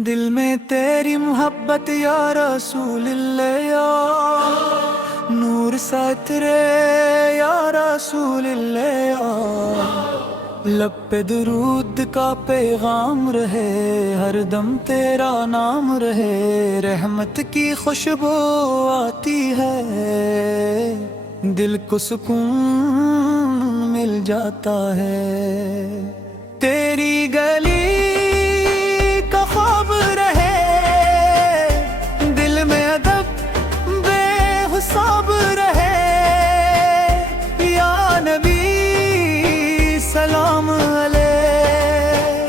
دل میں تیری محبت یا رسول اللہ یا نور ساترے یا رسول اللہ یا لب پہ درود کا پیغام رہے، ہر دم تیرا نام رہے، رحمت کی خوشبو آتی ہے، دل کو سکون مل جاتا ہے۔ تیری گلی کا خواب رہے، دل میں ادب بے حساب رہے، یا نبی سلام علیک،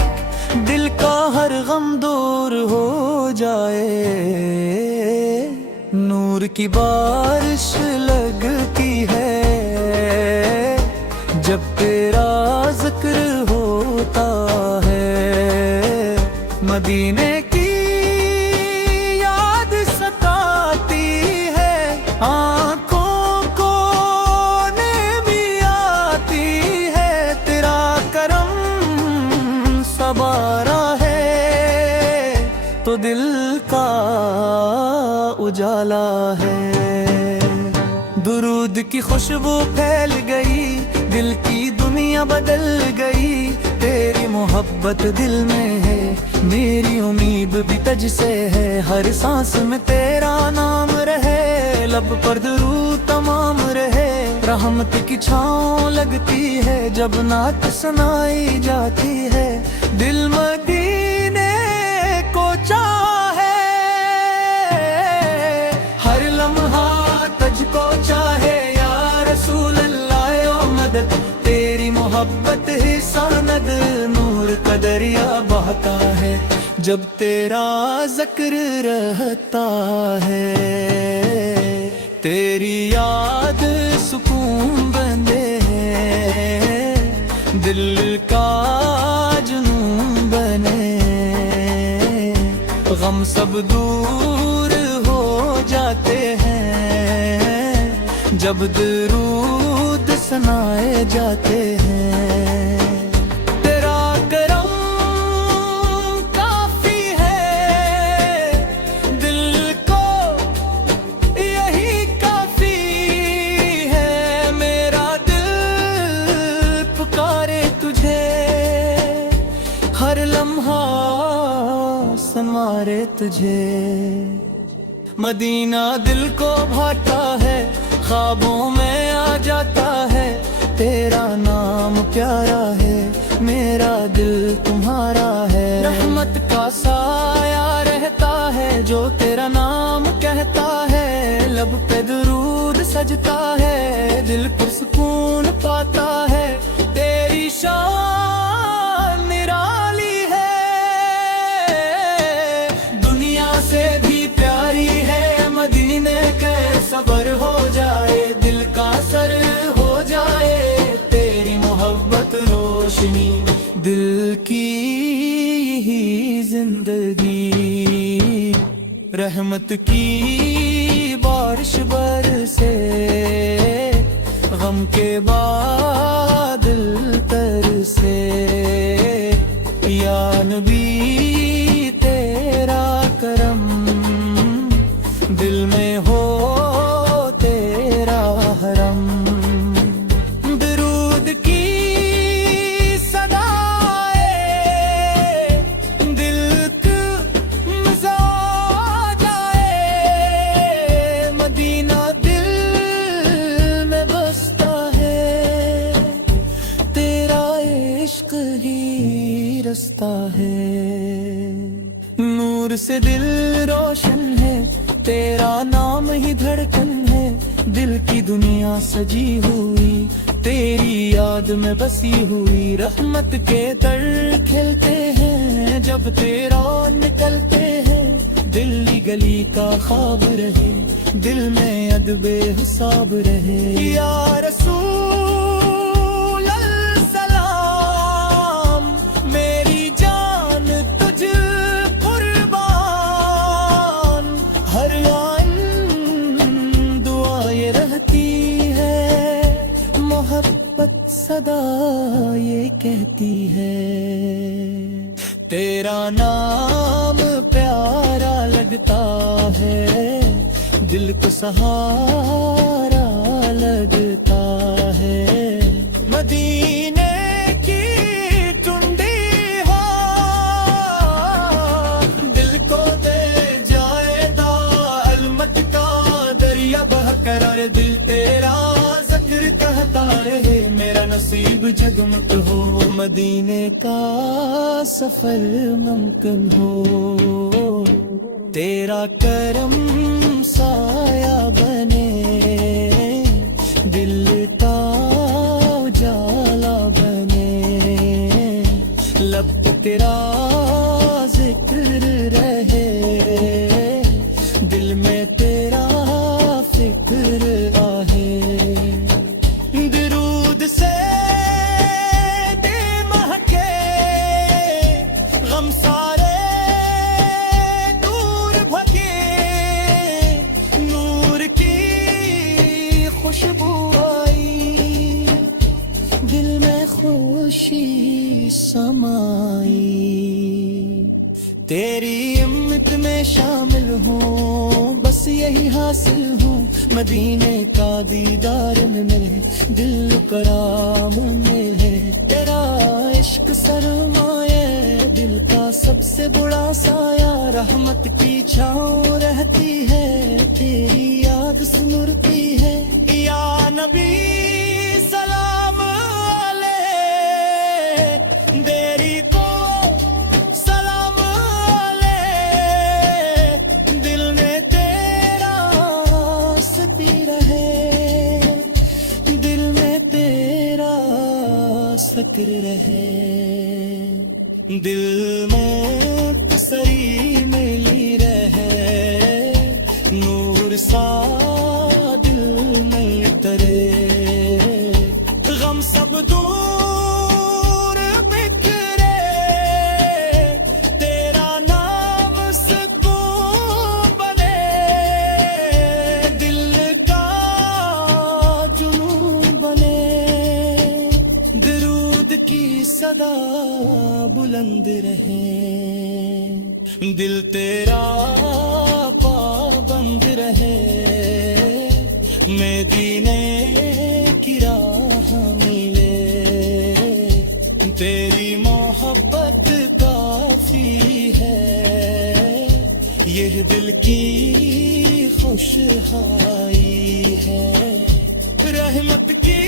دل کا ہر غم دور ہو جائے، نور کی بارش لگتی ہے جب تیرا ذکر ہوتا ہے، مدینے کی یاد ستاتی ہے، آنکھوں کو نیمی آتی ہے، تیرا کرم سوارا ہے تو دل کا اجالا ہے۔ درود کی خوشبو پھیل گئی، دل کی دنیا بدل گئی، تیری محبت دل میں ہے، میری امید بھی تجھ سے ہے، ہر سانس میں تیرا نام رہے، لب پر درود تمام رہے، رحمت کی چھاؤں لگتی ہے جب نعت سنائی جاتی ہے، دل مدینے کو چاہے، ہر لمحہ تجھ کو چاہے، یا رسول اللہ او مدد، تیری محبت ہی سند، نور کا دریا بہتا ہے جب تیرا ذکر رہتا ہے، تیری یاد سکون بندے ہے، دل کا جنون بنے، غم سب دور ہو جاتے ہیں جب درود سنائے جاتے ہیں، تیرا کرم کافی ہے، دل کو یہی کافی ہے، میرا دل پکارے تجھے، ہر لمحہ سنوارے تجھے، مدینہ دل کو بھاتا ہے، خوابوں میں آ جاتا ہے، تیرا نام پیارا ہے، میرا دل تمہارا ہے، رحمت کا سایہ رہتا ہے جو تیرا نام کہتا ہے، لب پہ درود سجتا ہے، دل پر سکون پاتا ہے، تیری شان نرالی ہے، دنیا سے بھی پیاری ہے، مدینے کے صبر ہو جائے، دل کا سر ہو جائے، تیری محبت روشنی دل کی ہی زندگی، رحمت کی بارش برسے، غم کے بادل ترسے، یا نبی تیرا کرم دل میں ہو تیرا حرم، درود کی صدائے دل کو مزا جائے، مدینہ دل میں بستا ہے، تیرا عشق ہی رستہ ہے، نور سے دل روشن ہے، تیرا نام ہی دھڑکن ہے، دل کی دنیا سجی ہوئی، تیری یاد میں بسی ہوئی، رحمت کے در کھلتے ہیں جب تیرا نکلتے ہیں، دلی گلی کا خواب رہے، دل میں ادب حساب رہے، یا رسول السلام، میری جان تجھ قربان، ہر محبت صدا یہ کہتی ہے، تیرا نام دل کو سہارا لگتا ہے مدینے کی ٹنڈی ہو دل کو دے جائے علمت کا دریا بہ کر اور دل تیرا ذکر کہتا رہے میرا نصیب جگمگ ہو مدینے کا سفر ممکن ہو تیرا کرم سایہ بنے دل کا اجالا بنے لب تیرا ذکر رہے دل میں تیرا فکر آہے درود سے دل مہکے غم سارے خوشبو آئی دل میں خوشی سمائی تیری امت میں شامل ہوں بس یہی حاصل ہوں مدینے کا دیدار میں ملے دل کرام ملے تیرا عشق سرمایہ دل کا سب سے بڑا سایہ رحمت کی چھاؤں رہتی ہے تیری یاد سنرتی ہے یا نبی سلام علیہ دیری کو سلام علیہ دل میں تیرا ستی رہے دل میں تیرا سکر رہے دل میں سری ملی رہے نور سا غم سب دور بکھرے تیرا نام سکون بنے دل کا جنون بنے درود کی صدا بلند رہے دل تیرا پابند رہے مدینے کی راہ ملے تیری محبت کافی ہے یہ دل کی خوشحالی ہے رحمت کی